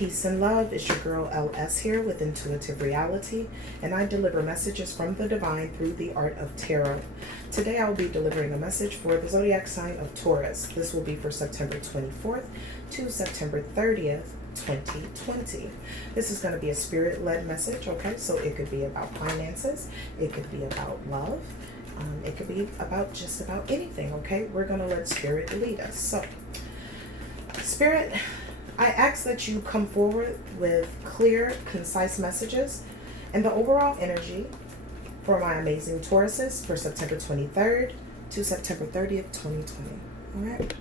Peace and love. It's your girl LS here with Intuitive Reality, and I deliver messages from the divine through the art of tarot. Today I will be delivering a message for the zodiac sign of Taurus. This will be for September 24th to September 30th, 2020. This is going to be a spirit-led message, okay? So it could be about finances, it could be about love, it could be about just about anything, okay? We're going to let spirit lead us. So, spirit, I ask that you come forward with clear, concise messages and the overall energy for my amazing Tauruses for September 23rd to September 30th, 2020. All right?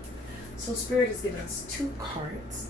So Spirit is giving us two cards.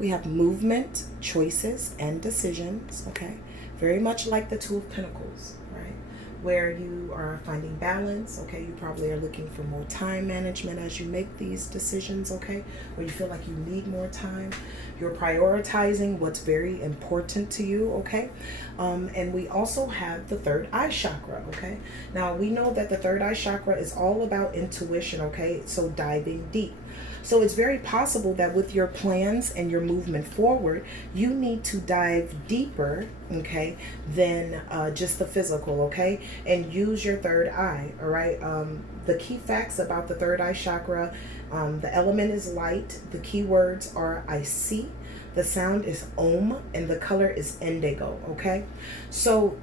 We have movement, choices, and decisions, okay? Very much like the Two of Pentacles, right? Where you are finding balance, okay? You probably are looking for more time management as you make these decisions, okay? Or you feel like you need more time. You're prioritizing what's very important to you, okay? And we also have the third eye chakra, okay? Now, we know that the third eye chakra is all about intuition, okay? So diving deep. So it's very possible that with your plans and your movement forward, you need to dive deeper, okay, than just the physical, okay? And use your third eye, all right? The key facts about the third eye chakra, the element is light. The key words are I see. The sound is Om, and the color is indigo, okay? So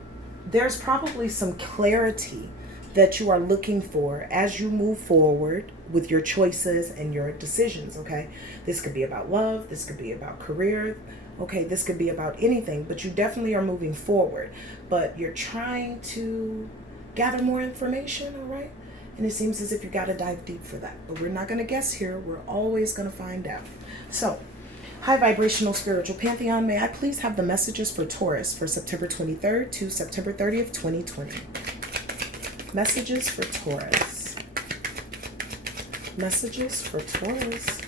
there's probably some clarity that you are looking for as you move forward with your choices and your decisions, okay? This could be about love, this could be about career, okay? This could be about anything, but you definitely are moving forward, but you're trying to gather more information, all right? And it seems as if you got to dive deep for that, but we're not going to guess here. We're always going to find out. So, high vibrational spiritual pantheon, may I please have the messages for Taurus for September 23rd to September 30th, 2020. Messages for Taurus. Messages for Taurus.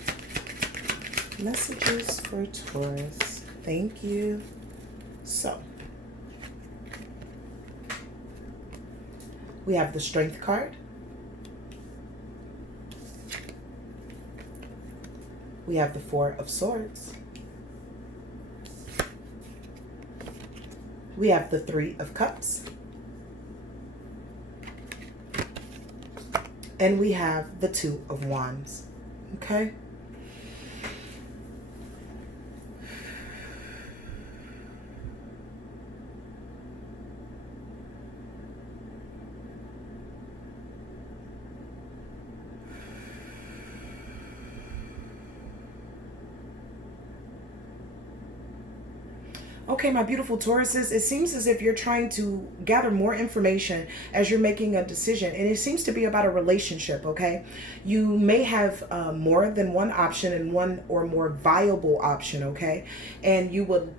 Messages for Taurus. Thank you. So, we have the Strength card. We have the Four of Swords. We have the Three of Cups. And we have the Two of Wands. Okay? Okay, my beautiful Tauruses, it seems as if you're trying to gather more information as you're making a decision. And it seems to be about a relationship, okay? You may have more than one option and one or more viable option, okay? And you would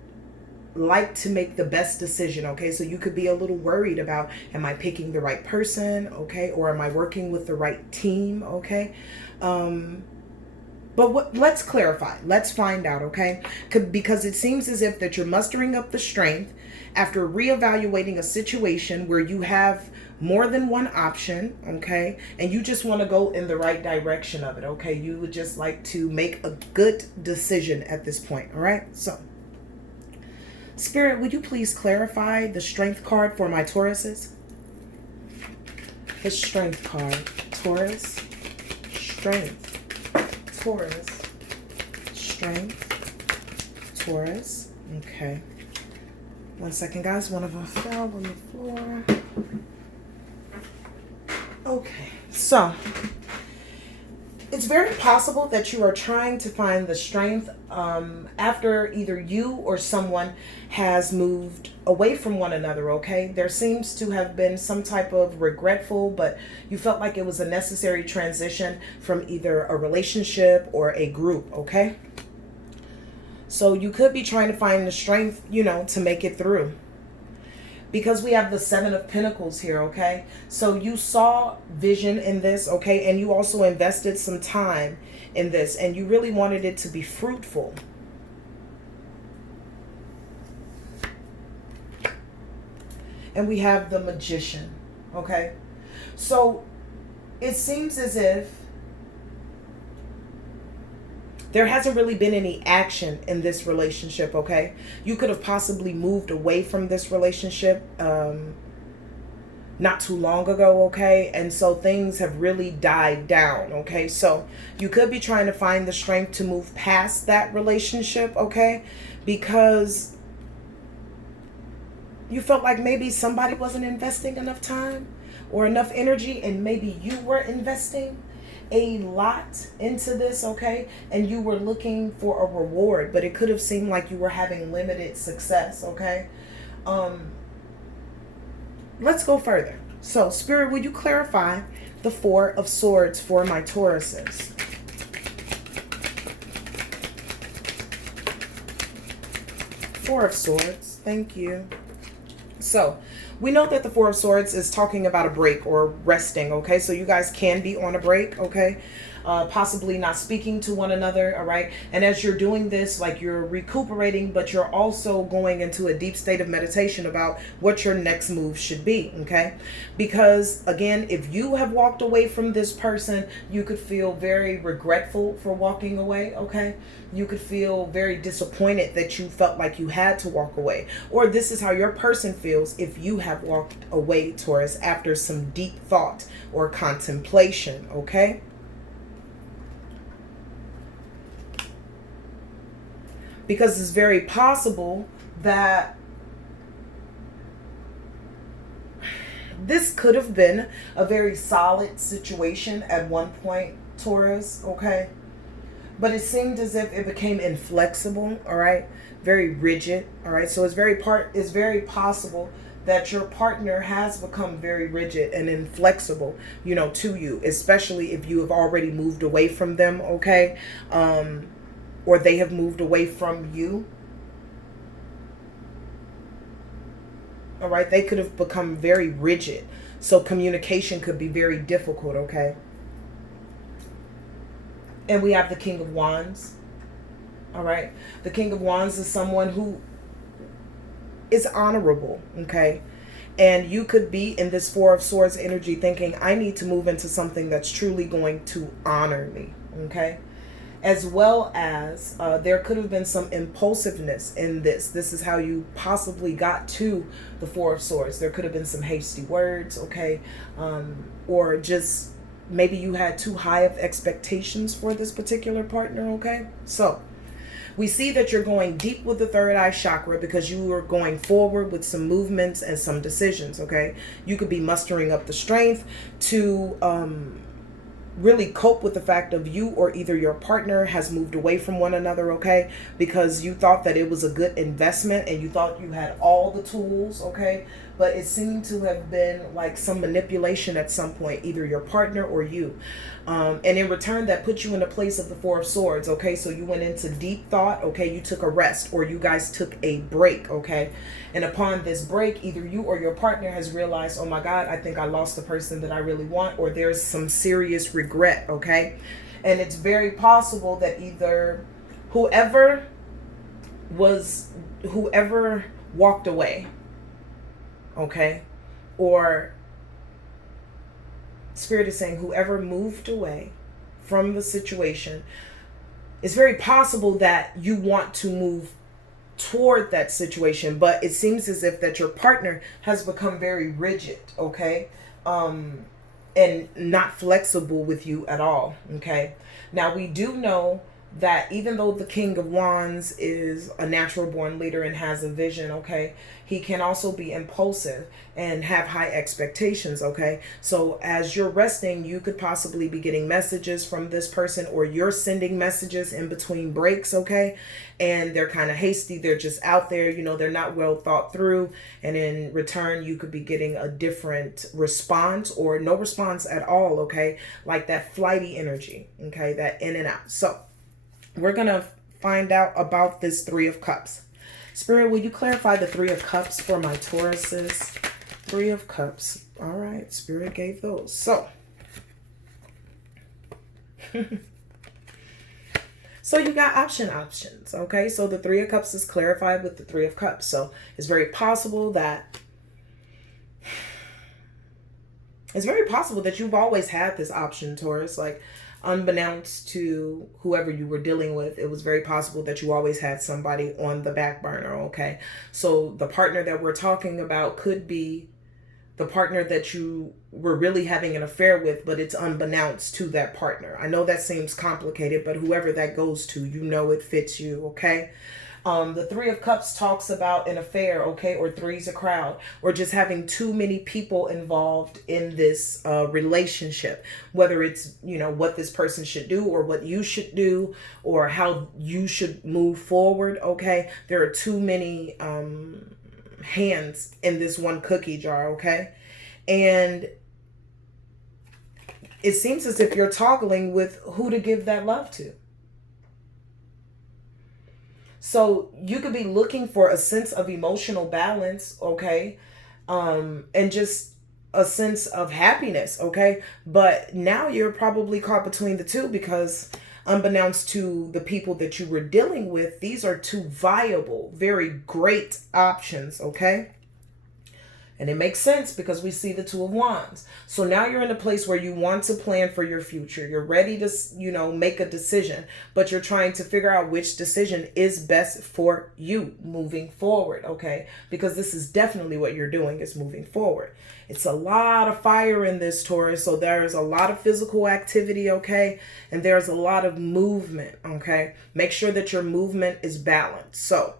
like to make the best decision, okay? So you could be a little worried about, am I picking the right person, okay? Or am I working with the right team, okay? But let's clarify. Let's find out, okay? Because it seems as if that you're mustering up the strength after reevaluating a situation where you have more than one option, okay? And you just want to go in the right direction of it, okay? You would just like to make a good decision at this point, all right? So, Spirit, would you please clarify the Strength card for my Tauruses? The Strength card. Taurus. Strength. Taurus, Strength, Taurus. Okay. 1 second, guys. One of them fell on the floor. Okay. So, it's very possible that you are trying to find the strength after either you or someone has moved away from one another, okay? There seems to have been some type of regretful, but you felt like it was a necessary transition from either a relationship or a group, okay? So you could be trying to find the strength, you know, to make it through. Because we have the Seven of Pentacles here, okay? So you saw vision in this, okay? And you also invested some time in this. And you really wanted it to be fruitful. And we have the Magician, okay? So it seems as if there hasn't really been any action in this relationship, okay? You could have possibly moved away from this relationship not too long ago, okay? And so things have really died down, okay? So you could be trying to find the strength to move past that relationship, okay? Because you felt like maybe somebody wasn't investing enough time or enough energy, and maybe you were investing a lot into this, okay? And you were looking for a reward, but it could have seemed like you were having limited success, okay? Let's go further. So, Spirit, will you clarify the Four of Swords for my Tauruses? Four of Swords. Thank you. So, we know that the Four of Swords is talking about a break or resting, okay? So you guys can be on a break, okay? Possibly not speaking to one another, all right? And as you're doing this, like, you're recuperating, but you're also going into a deep state of meditation about what your next move should be, okay? Because, again, if you have walked away from this person, you could feel very regretful for walking away, okay? You could feel very disappointed that you felt like you had to walk away. Or this is how your person feels if you have walked away, Taurus, after some deep thought or contemplation, okay? Because it's very possible that this could have been a very solid situation at one point, Taurus, okay? But it seemed as if it became inflexible, all right? Very rigid, all right? So it's very possible that your partner has become very rigid and inflexible, you know, to you, especially if you have already moved away from them, okay? Or they have moved away from you. All right, they could have become very rigid. So communication could be very difficult, okay? And we have the King of Wands. All right. The King of Wands is someone who is honorable, okay? And you could be in this Four of Swords energy thinking, I need to move into something that's truly going to honor me, okay? As well as there could have been some impulsiveness in this. This is how you possibly got to the Four of Swords. There could have been some hasty words, okay? Or just maybe you had too high of expectations for this particular partner, okay? So we see that you're going deep with the third eye chakra because you are going forward with some movements and some decisions, okay? You could be mustering up the strength to really cope with the fact of you or either your partner has moved away from one another, okay? Because you thought that it was a good investment and you thought you had all the tools, okay? But it seemed to have been like some manipulation at some point, either your partner or you. And in return, that put you in a place of the Four of Swords, okay? So you went into deep thought, okay? You took a rest, or you guys took a break, okay? And upon this break, either you or your partner has realized, oh my God, I think I lost the person that I really want, or there's some serious regret, okay? And it's very possible that either whoever walked away, okay, or Spirit is saying whoever moved away from the situation, it's very possible that you want to move toward that situation, but it seems as if that your partner has become very rigid, okay, and not flexible with you at all, okay? Now we do know that even though the King of Wands is a natural born leader and has a vision, okay, he can also be impulsive and have high expectations, okay? So as you're resting, you could possibly be getting messages from this person, or you're sending messages in between breaks, okay? And they're kind of hasty. They're just out there, you know, they're not well thought through. And in return, you could be getting a different response or no response at all, okay? Like that flighty energy, okay? That in and out. So we're going to find out about this Three of Cups. Spirit, will you clarify the Three of Cups for my Tauruses? Three of Cups. All right. Spirit gave those. So, so you got options. Okay. So the Three of Cups is clarified with the Three of Cups. So it's very possible that you've always had this option, Taurus. Like, unbeknownst to whoever you were dealing with, it was very possible that you always had somebody on the back burner, okay? So the partner that we're talking about could be the partner that you were really having an affair with, but it's unbeknownst to that partner. I know that seems complicated, but whoever that goes to, you know it fits you, okay? The Three of Cups talks about an affair, okay, or three's a crowd, or just having too many people involved in this relationship, whether it's, you know, what this person should do or what you should do or how you should move forward, okay? There are too many hands in this one cookie jar, okay? And it seems as if you're toggling with who to give that love to. So you could be looking for a sense of emotional balance, okay? And just a sense of happiness, okay? But now you're probably caught between the two because unbeknownst to the people that you were dealing with, these are two viable, very great options, okay? And it makes sense because we see the Two of Wands. So now you're in a place where you want to plan for your future. You're ready to, you know, make a decision, but you're trying to figure out which decision is best for you moving forward, okay? Because this is definitely what you're doing, is moving forward. It's a lot of fire in this, Taurus. So there's a lot of physical activity, okay? And there's a lot of movement, okay? Make sure that your movement is balanced. So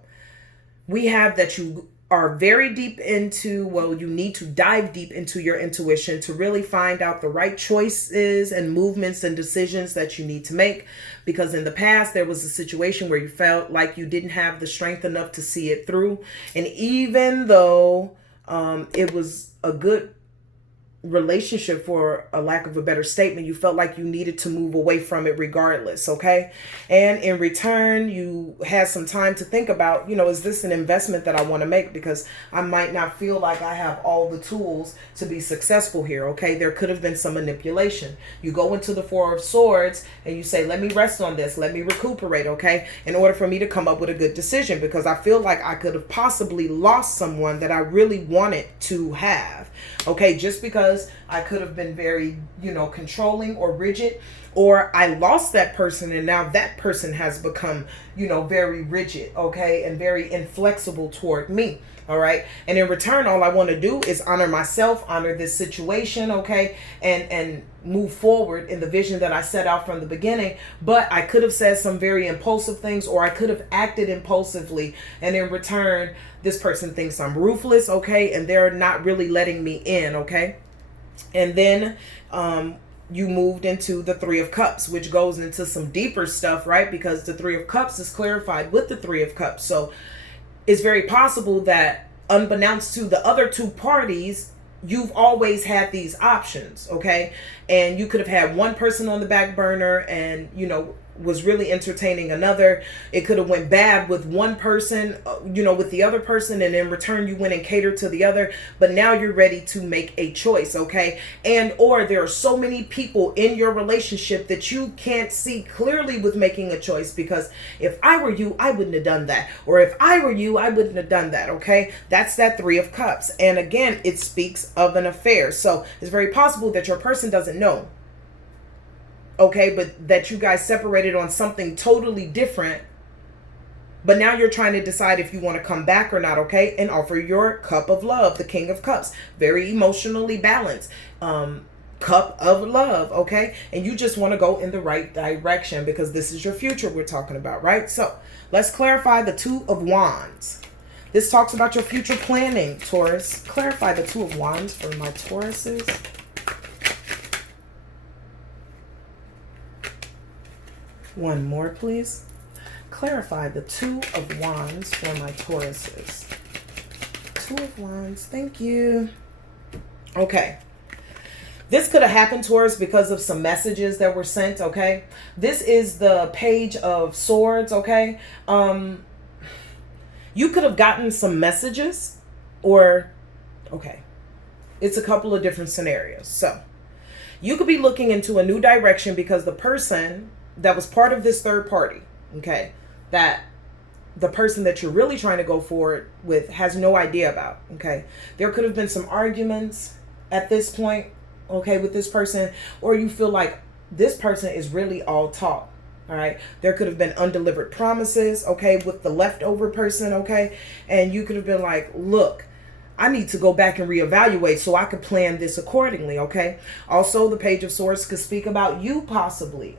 we have that you are very deep into, well, you need to dive deep into your intuition to really find out the right choices and movements and decisions that you need to make. Because in the past, there was a situation where you felt like you didn't have the strength enough to see it through. And even though it was a good relationship, for a lack of a better statement, you felt like you needed to move away from it regardless, okay? And in return, you had some time to think about, you know, is this an investment that I want to make? Because I might not feel like I have all the tools to be successful here, okay? There could have been some manipulation. You go into the Four of Swords and you say, let me rest on this, let me recuperate, okay? In order for me to come up with a good decision, because I feel like I could have possibly lost someone that I really wanted to have, okay? Just because I could have been very, you know, controlling or rigid, or I lost that person and now that person has become, you know, very rigid, okay, and very inflexible toward me, all right? And in return, all I want to do is honor myself, honor this situation, okay, and move forward in the vision that I set out from the beginning. But I could have said some very impulsive things, or I could have acted impulsively, and in return, this person thinks I'm ruthless, okay, and they're not really letting me in, okay? And then you moved into the Three of Cups, which goes into some deeper stuff, right? Because the Three of Cups is clarified with the Three of Cups. So it's very possible that unbeknownst to the other two parties, you've always had these options, okay? And you could have had one person on the back burner and, you know, was really entertaining another. It could have went bad with one person, you know, with the other person, and in return you went and catered to the other. But now you're ready to make a choice, okay? And or there are so many people in your relationship that you can't see clearly with making a choice, because if I were you, I wouldn't have done that, or if I were you, I wouldn't have done that, okay? That's that Three of Cups. And again, it speaks of an affair. So it's very possible that your person doesn't know, okay, but that you guys separated on something totally different, but now you're trying to decide if you want to come back or not, okay? And offer your cup of love, the King of Cups, very emotionally balanced, cup of love, okay? And you just want to go in the right direction because this is your future we're talking about, right? So let's clarify the Two of Wands. This talks about your future planning, Taurus. Clarify the Two of Wands for my Tauruses. One more, please. Clarify the Two of Wands for my Tauruses. Two of Wands. Thank you. Okay. This could have happened, Taurus, because of some messages that were sent, okay? This is the Page of Swords, okay? You could have gotten some messages, or, okay, it's a couple of different scenarios. So you could be looking into a new direction because the person that was part of this third party, okay, that the person that you're really trying to go forward with has no idea about, okay? There could have been some arguments at this point, okay, with this person, or you feel like this person is really all talk. All right. There could have been undelivered promises, okay, with the leftover person, okay. And you could have been like, look, I need to go back and reevaluate so I could plan this accordingly, okay. Also, the Page of Swords could speak about you possibly,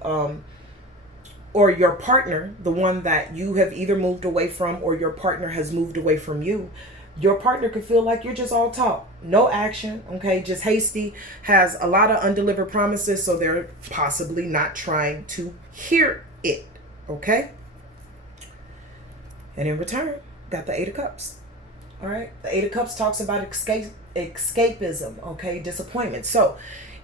or your partner, the one that you have either moved away from or your partner has moved away from you. Your partner could feel like you're just all talk, no action, okay, just hasty, has a lot of undelivered promises, so they're possibly not trying to hear it, okay? And in return, got the Eight of Cups, all right? The Eight of Cups talks about escapism, okay, disappointment. So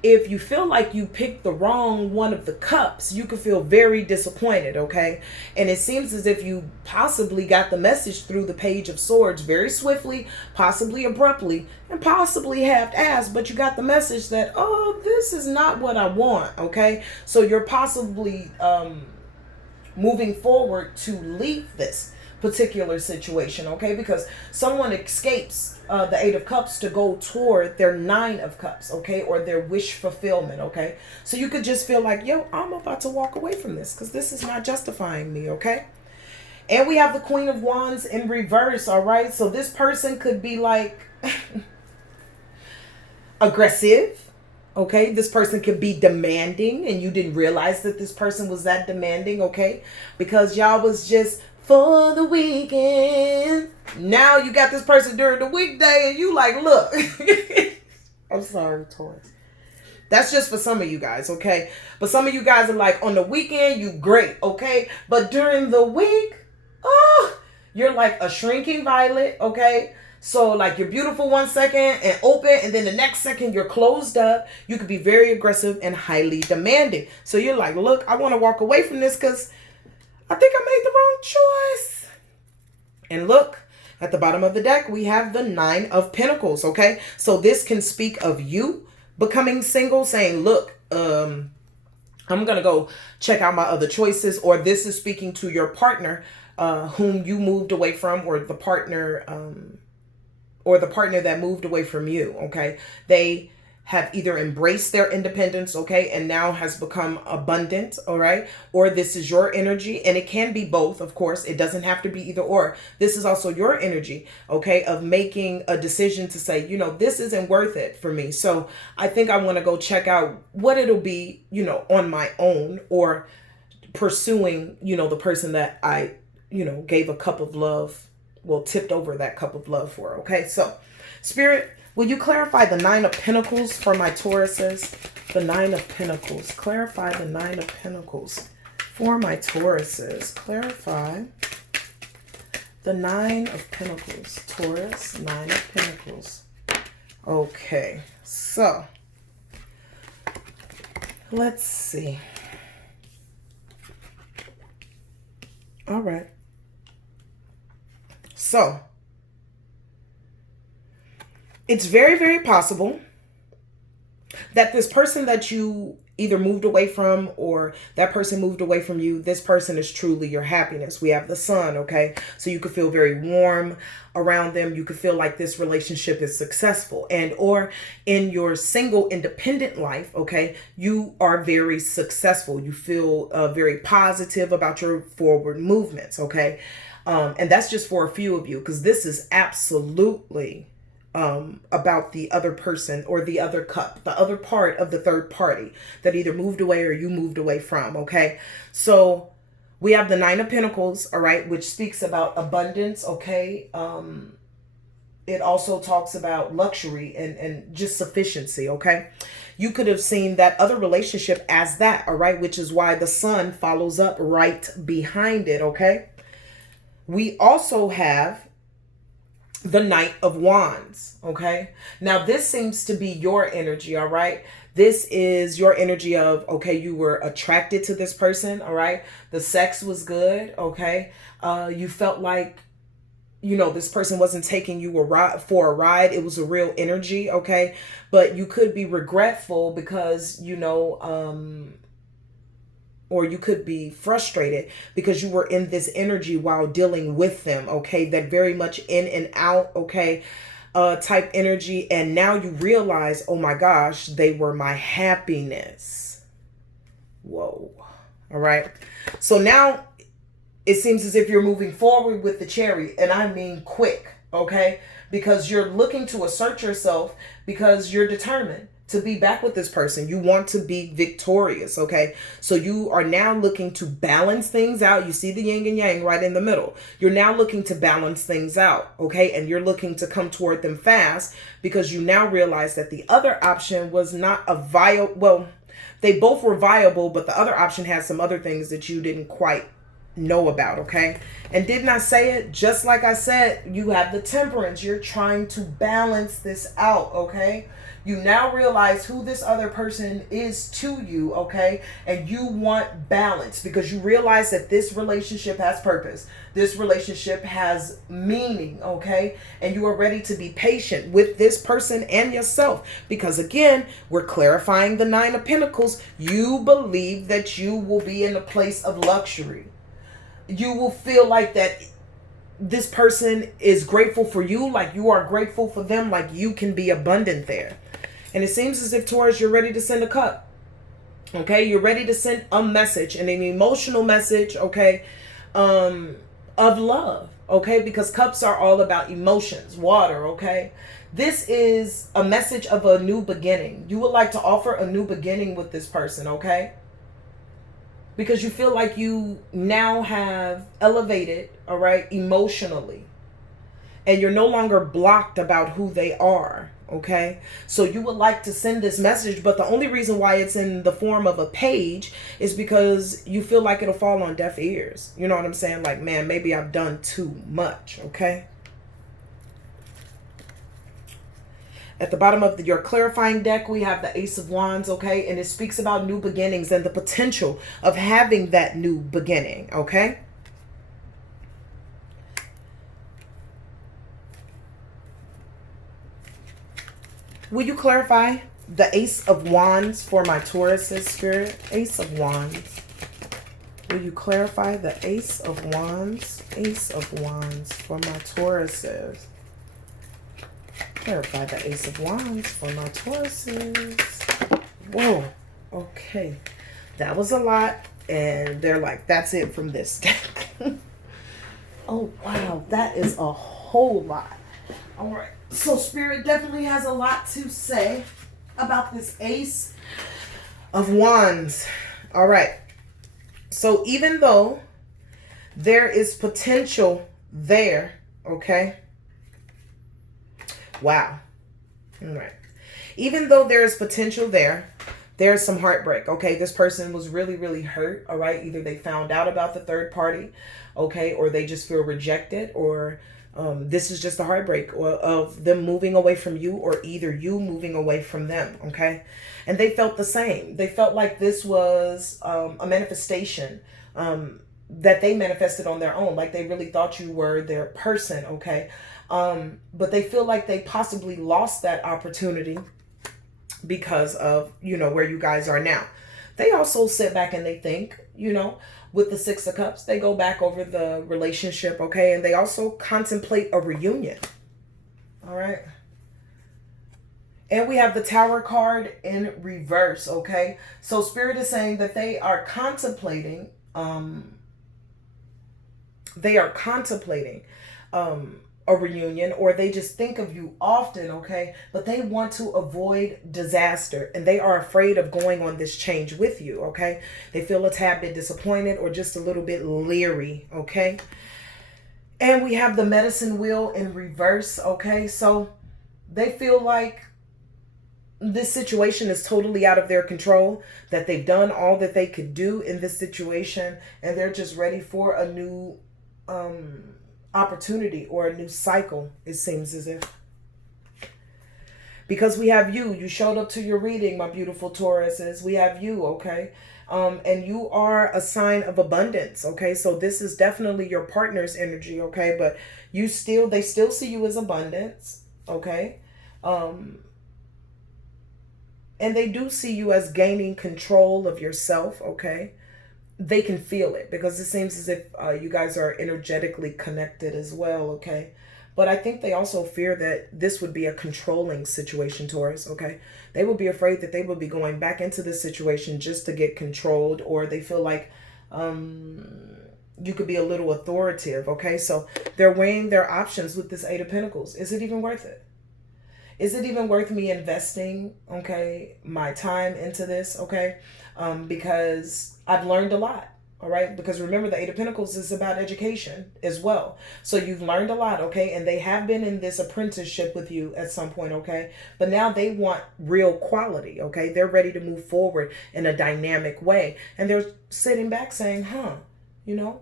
if you feel like you picked the wrong one of the cups, you could feel very disappointed, okay? And it seems as if you possibly got the message through the Page of Swords very swiftly, possibly abruptly, and possibly half-assed, but you got the message that, oh, this is not what I want, okay? So you're possibly moving forward to leave this particular situation, okay? Because someone escapes the Eight of Cups to go toward their Nine of Cups, okay? Or their wish fulfillment, okay? So you could just feel like, yo, I'm about to walk away from this because this is not justifying me, okay? And we have the Queen of Wands in reverse, all right? So this person could be like aggressive, okay? This person could be demanding and you didn't realize that this person was that demanding, okay? Because y'all was just for the weekend. Now you got this person during the weekday and you like, look. I'm sorry, Taurus. That's just for some of you guys, okay? But some of you guys are like, on the weekend, you great, okay? But during the week, oh, you're like a shrinking violet, okay? So like you're beautiful one second and open, and then the next second you're closed up. You could be very aggressive and highly demanding. So you're like, look, I want to walk away from this because I think I made the wrong choice. And look, at the bottom of the deck, we have the Nine of Pentacles, okay? So this can speak of you becoming single, saying, look, I'm going to go check out my other choices. Or this is speaking to your partner whom you moved away from, or the partner that moved away from you, okay? They have either embraced their independence, okay, and now has become abundant, all right? Or this is your energy, and it can be both, of course. It doesn't have to be either or. This is also your energy, okay, of making a decision to say, you know, this isn't worth it for me. So I think I want to go check out what it'll be, you know, on my own, or pursuing, you know, the person that I, you know, gave a cup of love, well, tipped over that cup of love for, okay? So, Spirit, will you clarify the Nine of Pentacles for my Tauruses? The Nine of Pentacles. Clarify the Nine of Pentacles for my Tauruses. Clarify the Nine of Pentacles. Taurus, Nine of Pentacles. Okay, so let's see. All right. So it's very, very possible that this person that you either moved away from or that person moved away from you, this person is truly your happiness. We have the Sun, okay? So you could feel very warm around them. You could feel like this relationship is successful. And or in your single independent life, okay, you are very successful. You feel very positive about your forward movements, okay? And that's just for a few of you, because this is absolutely about the other person or the other cup, the other part of the third party that either moved away or you moved away from, okay? So we have the Nine of Pentacles, all right, which speaks about abundance, okay? It also talks about luxury and just sufficiency, okay? You could have seen that other relationship as that, all right, which is why the Sun follows up right behind it, okay? We also have the Knight of Wands, okay? Now, this seems to be your energy, all right? This is your energy of, okay, you were attracted to this person, all right? The sex was good, okay? You felt like, you know, this person wasn't taking you for a ride. It was a real energy, okay? But you could be regretful because, you know, or you could be frustrated because you were in this energy while dealing with them, okay? That very much in and out, okay, type energy. And now you realize, oh my gosh, they were my happiness. Whoa. All right. So now it seems as if you're moving forward with the Chariot, and I mean quick, okay? Because you're looking to assert yourself because you're determined to be back with this person. You want to be victorious, okay? So you are now looking to balance things out. You see the yin and yang right in the middle. You're now looking to balance things out, okay? And you're looking to come toward them fast because you now realize that the other option was not a viable, well, they both were viable, but the other option had some other things that you didn't quite know about, okay? And didn't I say it? Just like I said, you have the Temperance. You're trying to balance this out, okay? You now realize who this other person is to you, okay? And you want balance because you realize that this relationship has purpose. This relationship has meaning, okay? And you are ready to be patient with this person and yourself because, again, we're clarifying the Nine of Pentacles. You believe that you will be in a place of luxury. You will feel like that this person is grateful for you, like you are grateful for them, like you can be abundant there. And it seems as if, Taurus, you're ready to send a cup. Okay, you're ready to send a message, and an emotional message, okay, of love, okay, because cups are all about emotions, water, okay. This is a message of a new beginning. You would like to offer a new beginning with this person, okay, because you feel like you now have elevated, all right, emotionally, and you're no longer blocked about who they are. Okay, so you would like to send this message, but the only reason why it's in the form of a page is because you feel like it'll fall on deaf ears. You know what I'm saying? Like, man, maybe I've done too much. Okay. At the bottom of your clarifying deck, we have the Ace of Wands, okay? And it speaks about new beginnings and the potential of having that new beginning, okay? Will you clarify the Ace of Wands for my Taurus's spirit? Ace of Wands. Will you clarify the Ace of Wands? Ace of Wands for my Tauruses. Clarify the Ace of Wands for my Tauruses. Whoa. Okay. That was a lot. And they're like, that's it from this deck. Oh, wow. That is a whole lot. All right. So Spirit definitely has a lot to say about this Ace of Wands. All right. So even though there is potential there, okay? Wow. All right. Even though there is potential there, there's some heartbreak, okay? This person was really, really hurt, all right? Either they found out about the third party, okay? Or they just feel rejected, or this is just a heartbreak of them moving away from you, or either you moving away from them, okay? And they felt the same. They felt like this was a manifestation that they manifested on their own, like they really thought you were their person, okay? But they feel like they possibly lost that opportunity because of, you know, where you guys are now. They also sit back and they think, you know, with the Six of Cups, they go back over the relationship, okay? And they also contemplate a reunion, all right? And we have the Tower card in reverse, okay? So Spirit is saying that they are contemplating, a reunion, or they just think of you often, okay? But they want to avoid disaster, and they are afraid of going on this change with you, okay? They feel a tad bit disappointed or just a little bit leery, okay? And we have the Medicine Wheel in reverse, okay? So they feel like this situation is totally out of their control, that they've done all that they could do in this situation, and they're just ready for a new opportunity or a new cycle, it seems as if. Because we have you showed up to your reading, my beautiful Tauruses. We have you, okay? And you are a sign of abundance, okay? So this is definitely your partner's energy, okay? But they still see you as abundance, okay? And they do see you as gaining control of yourself, okay? They can feel it because it seems as if you guys are energetically connected as well, okay? But I think they also fear that this would be a controlling situation, Taurus, okay? They would be afraid that they would be going back into this situation just to get controlled, or they feel like you could be a little authoritative, okay? So they're weighing their options with this Eight of Pentacles. Is it even worth it? Is it even worth me investing, okay, my time into this, okay? Because I've learned a lot. All right, because remember, the Eight of Pentacles is about education as well. So you've learned a lot, okay? And they have been in this apprenticeship with you at some point, okay? But now they want real quality, okay? They're ready to move forward in a dynamic way. And they're sitting back saying, you know,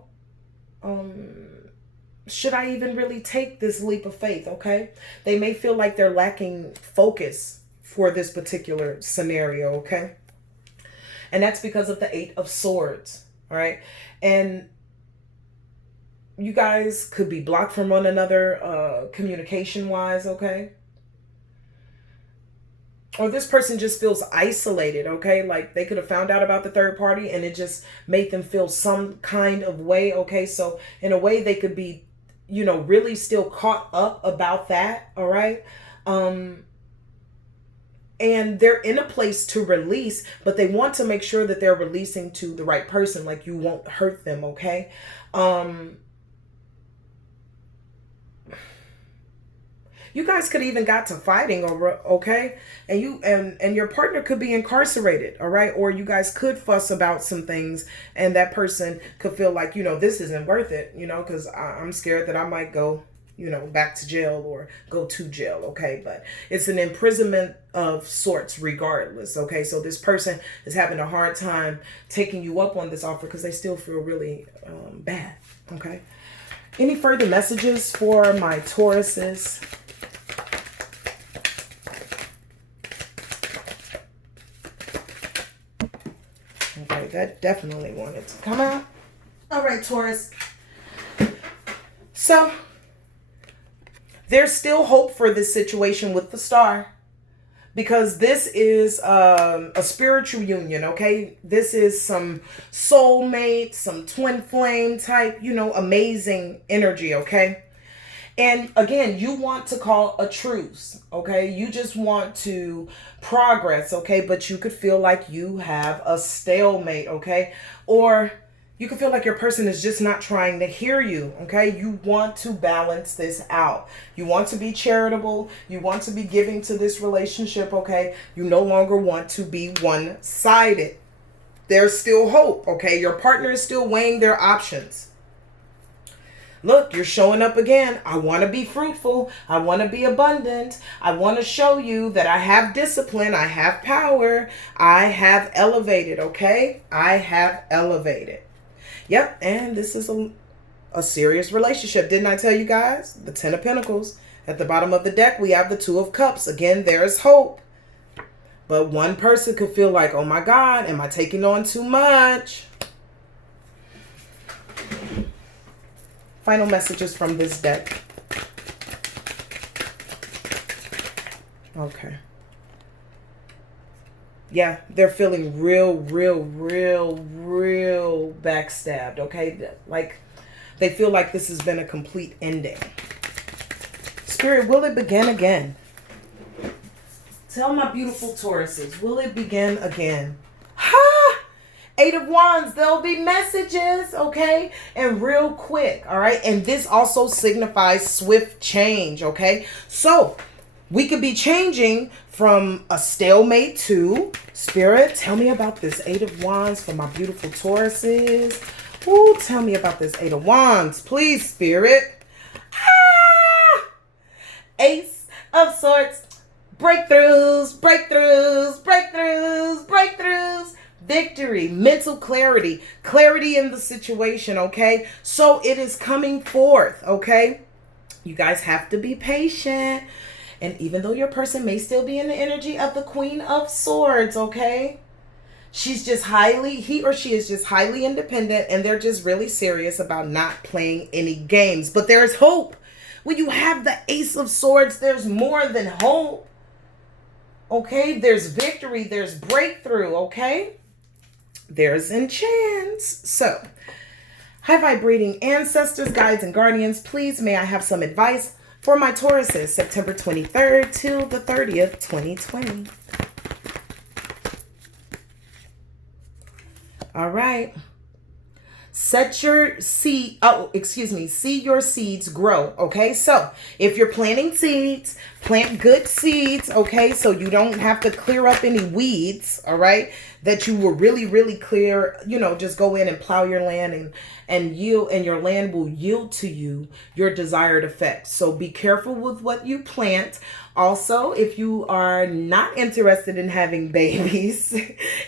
should I even really take this leap of faith, okay? They may feel like they're lacking focus for this particular scenario, okay? And that's because of the Eight of Swords. All right. And you guys could be blocked from one another communication wise. Okay. Or this person just feels isolated. Okay. Like they could have found out about the third party and it just made them feel some kind of way. Okay. So in a way they could be, you know, really still caught up about that. All right. And they're in a place to release, but they want to make sure that they're releasing to the right person. Like you won't hurt them, okay? You guys could even got to fighting over, okay? And you and your partner could be incarcerated, all right? Or you guys could fuss about some things and that person could feel like, you know, this isn't worth it, you know, because I'm scared that I might go, you know, back to jail or go to jail, okay? But it's an imprisonment of sorts regardless, okay? So this person is having a hard time taking you up on this offer because they still feel really bad, okay? Any further messages for my Tauruses? Okay, that definitely wanted to come out. All right, Taurus. So there's still hope for this situation with the star because this is a spiritual union, okay? This is some soulmate, some twin flame type, you know, amazing energy, okay? And again, you want to call a truce, okay? You just want to progress, okay? But you could feel like you have a stalemate, okay? Or you can feel like your person is just not trying to hear you, okay? You want to balance this out. You want to be charitable. You want to be giving to this relationship, okay? You no longer want to be one-sided. There's still hope, okay? Your partner is still weighing their options. Look, you're showing up again. I want to be fruitful. I want to be abundant. I want to show you that I have discipline. I have power. I have elevated, okay? I have elevated. Yep, and this is a serious relationship. Didn't I tell you guys? The Ten of Pentacles. At the bottom of the deck, we have the Two of Cups. Again, there is hope. But one person could feel like, oh my God, am I taking on too much? Final messages from this deck. Okay. Yeah, they're feeling real backstabbed, okay? Like, they feel like this has been a complete ending. Spirit, will it begin again? Tell my beautiful Tauruses, will it begin again? Ha! Eight of Wands, there'll be messages, okay? And real quick, all right? And this also signifies swift change, okay? So, we could be changing from a stalemate to Spirit. Tell me about this Eight of Wands for my beautiful Tauruses. Ooh, tell me about this Eight of Wands, please, Spirit. Ah! Ace of Swords. Breakthroughs, breakthroughs, breakthroughs, breakthroughs. Victory, mental clarity, clarity in the situation, okay? So it is coming forth, okay? You guys have to be patient. And even though your person may still be in the energy of the Queen of Swords, okay? She's just he or she is just highly independent, and they're just really serious about not playing any games. But there's hope. When you have the Ace of Swords, there's more than hope. Okay? There's victory. There's breakthrough, okay? There's enchants. So, high vibrating ancestors, guides, and guardians, please may I have some advice For my Tauruses, September 23rd till the 30th, 2020. All right. Set your seed, see your seeds grow. Okay. So if you're planting seeds, plant good seeds. Okay. So you don't have to clear up any weeds. All right. That you will really clear, just go in and plow your land and yield, and your land will yield to you your desired effects. So be careful with what you plant. Also, if you are not interested in having babies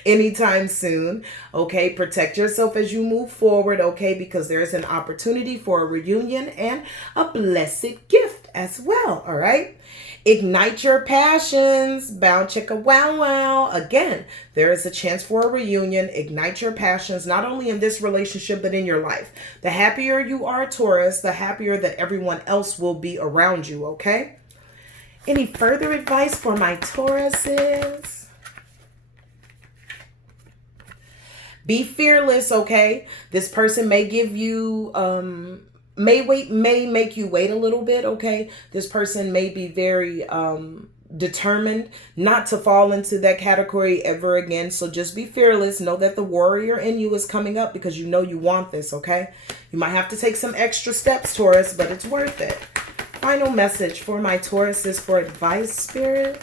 anytime soon, okay, protect yourself as you move forward, okay, because there's an opportunity for a reunion and a blessed gift as well, all right? Ignite your passions. Bow chicka wow wow. Again, there is a chance for a reunion. Ignite your passions, not only in this relationship, but in your life. The happier you are, Taurus, the happier that everyone else will be around you, okay? Any further advice for my Tauruses? Be fearless, okay? This person may give you, may make you wait a little bit, okay? This person may be very determined not to fall into that category ever again. So just be fearless. Know that the warrior in you is coming up because you know you want this, okay? You might have to take some extra steps, Taurus, but it's worth it. Final message for my Tauruses for advice, Spirit.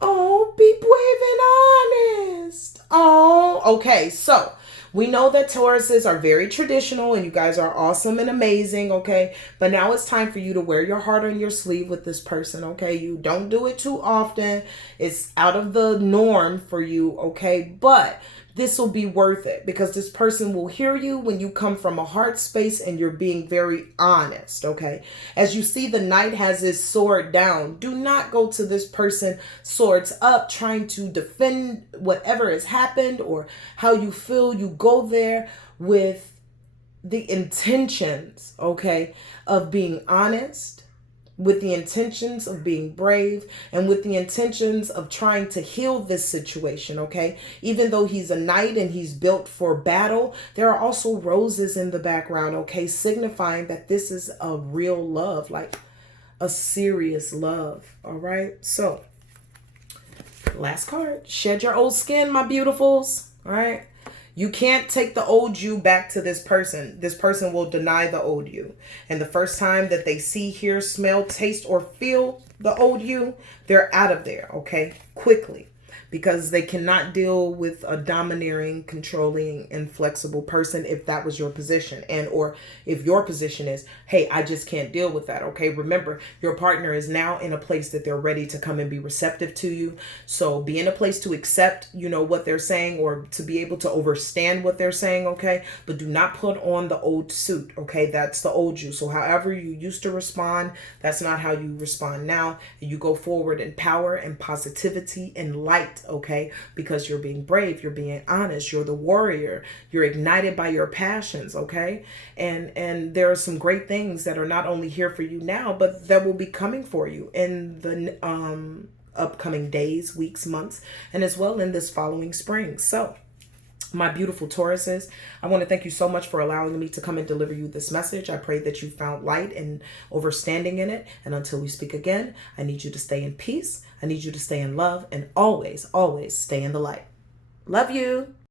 Oh, be brave and honest. Oh, okay. So we know that Tauruses are very traditional and you guys are awesome and amazing, okay? But now it's time for you to wear your heart on your sleeve with this person, okay? You don't do it too often. It's out of the norm for you, okay? But this will be worth it because this person will hear you when you come from a heart space and you're being very honest, okay? As you see, the knight has his sword down. Do not go to this person swords up trying to defend whatever has happened or how you feel. You go there with the intentions, okay, of being honest, with the intentions of being brave, and with the intentions of trying to heal this situation, okay? Even though he's a knight and he's built for battle, there are also roses in the background, okay? Signifying that this is a real love, like a serious love, all right? So, last card. Shed your old skin, my beautifuls, all right? You can't take the old you back to this person. This person will deny the old you. And the first time that they see, hear, smell, taste, or feel the old you, they're out of there, okay? Quickly. Because they cannot deal with a domineering, controlling, inflexible person if that was your position. And or if your position is, hey, I just can't deal with that, okay? Remember, your partner is now in a place that they're ready to come and be receptive to you. So be in a place to accept, what they're saying or to be able to understand what they're saying, okay? But do not put on the old suit, okay? That's the old you. So however you used to respond, that's not how you respond now. You go forward in power and positivity and light, okay? Because you're being brave, you're being honest, you're the warrior, you're ignited by your passions, okay? And there are some great things that are not only here for you now, but that will be coming for you in the upcoming days, weeks, months, and as well in this following spring. So my beautiful Tauruses, I want to thank you so much for allowing me to come and deliver you this message. I pray that you found light and understanding in it. And until we speak again, I need you to stay in peace. I need you to stay in love and always, always stay in the light. Love you.